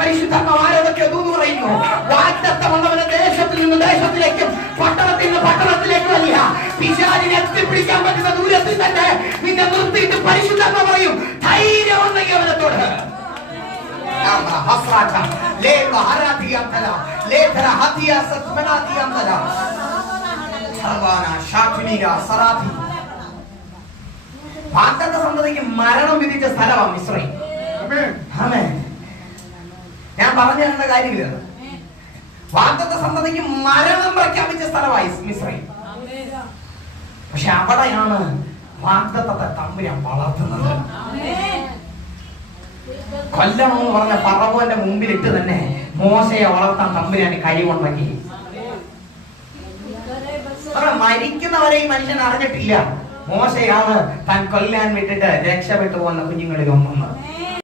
പരിശുദ്ധാത്മാവ് ആരോടൊക്കെ ദൂത് പറയുന്നു. വാഗ്ദത്തമുള്ളവനെ ദേശത്തിൽ നിന്ന് ദേശത്തിലേക്കും പട്ടണത്തിൽ നിന്ന് പട്ടണത്തിലേക്കും അല്ല, പിശാചിനെ എത്തിപ്പിടിക്കാൻ പറ്റുന്ന ദൂരത്തിൽ തന്നെ നിന്നെ നിർത്തിയിട്ട് പരിശുദ്ധാത്മാവ് പറയും, ധൈര്യം ഉണ്ടെങ്കിൽ അവനത്തോട് വാഗ്ദത്ത സന്തതിക്ക് മരണം വിധിച്ച സ്ഥലമാണ് മിസ്രൈം. ഞാൻ പറഞ്ഞു തരേണ്ട കാര്യമില്ല. വാഗ്ദത്ത സന്തതിക്ക് മരണം പ്രഖ്യാപിച്ച സ്ഥലമായി മിസ്രൈം. പക്ഷെ അവിടെയാണ് വാഗ്ദത്തത്തെ തമ്പുരാൻ വളർത്തുന്നത്. കൊല്ലണമെന്ന് പറഞ്ഞ ഫറവോന്റെ മുമ്പിലിട്ട് തന്നെ മോശയെ വളർത്താൻ തമ്പുരാന് കഴിവുണ്ടെങ്കിൽ മരിക്കുന്നവരെ ഈ മനുഷ്യൻ അറിഞ്ഞിട്ടില്ല മോശയാണ് താൻ കൊല്ലാൻ വിട്ടിട്ട് രക്ഷപ്പെട്ടു പോകുന്ന കുഞ്ഞുങ്ങളിൽ ഒന്നെന്ന്.